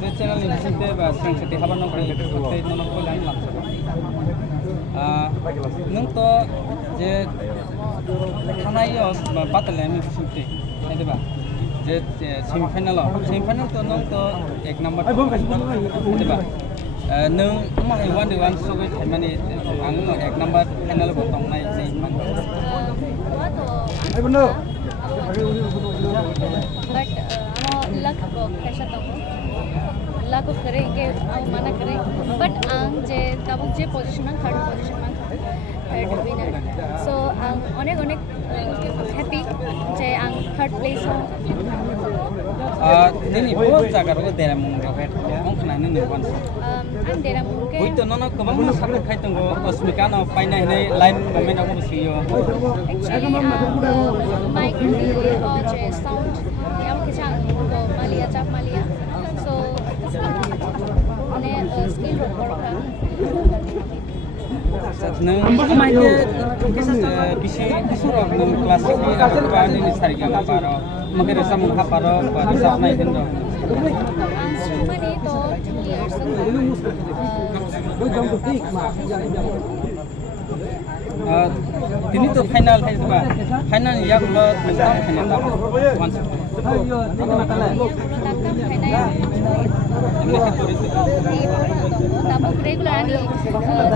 যে চ্যানেল হিসেবে বা সাংস্কৃতিক হাবার নকরি করতে ননকল লাইন লামছে नों तो जे थानाय बातले आमी सुनते हेदबा जे सेमिफाइनाल तो नों तो एक नम्बर हेदबा नों माहाय वान सगै थाइमानि आं एक नम्बर फाइनाल को तंनाय जाय मान बट लक कैसा तो लाको करे के माना करे बट आं जे ताबुक जे position third position third winner so आं अनेक अनेक हैप्पी जे आं थर्ड प्लेस नोंनि बहुत जागा रो देरा मुं रफेट अंखना नोंनि वान आं देरा मुं के होय तो ननो गोबां साबो खायतंगो अस्मिका न पाइना हनै लाइन मोमेन्ट आव सियो एक्चुअली माइक जे साउंड याम के चां मालिया चाप मालिया सो स्किल रोकरका नों माइके बिसि बिसुरक नों क्लासिक बा नोंनि सारिगा बारो मगेरे सामु हापारो बा साबनाय हिन्दो आं सुमनि तो 2 इयर्स दिनै तो फाइनाल हैबा फाइनाल यागुलो नोंथां फाइनाल वान्स ताबुक रेगुलर आनी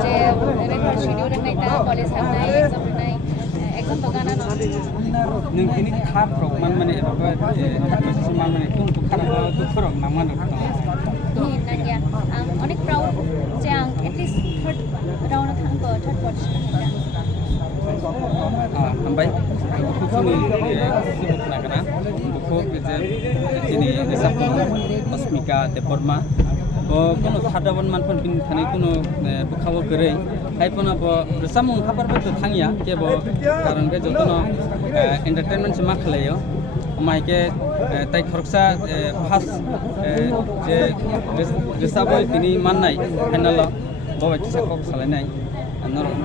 जे रेगुलर शेड्यूल नायता कॉलेज थांनाय एग्जाम तो गाना नों दिनै थार प्रग्राम माने एबा थार माने कुंकु खानाबा गुफुरक नामा दं नागिया आं अनेक प्राउड जे आं एटलिस्ट थर्ड राउन्ड थांगो थर्ड पोजिशन हामबाय खुसुनि नागना बुखो जे दिनै रिसाबो अस्मिका देबर्मा কোনো সাধারণ মানফোন পিন থানায় কোনো বুখাবো করে খাইপনা রেসামুং হাপারবে তো থাঙিয়া কেব কারণ কে যতন এন্টারটেইনমেন্ট মা খালাयो মাইকে তাই খরকসা ফার্স্ট যে রেসাবো তিনি মাননাই ফাইনাল ববাইতি সাকক সালাইনাই নরম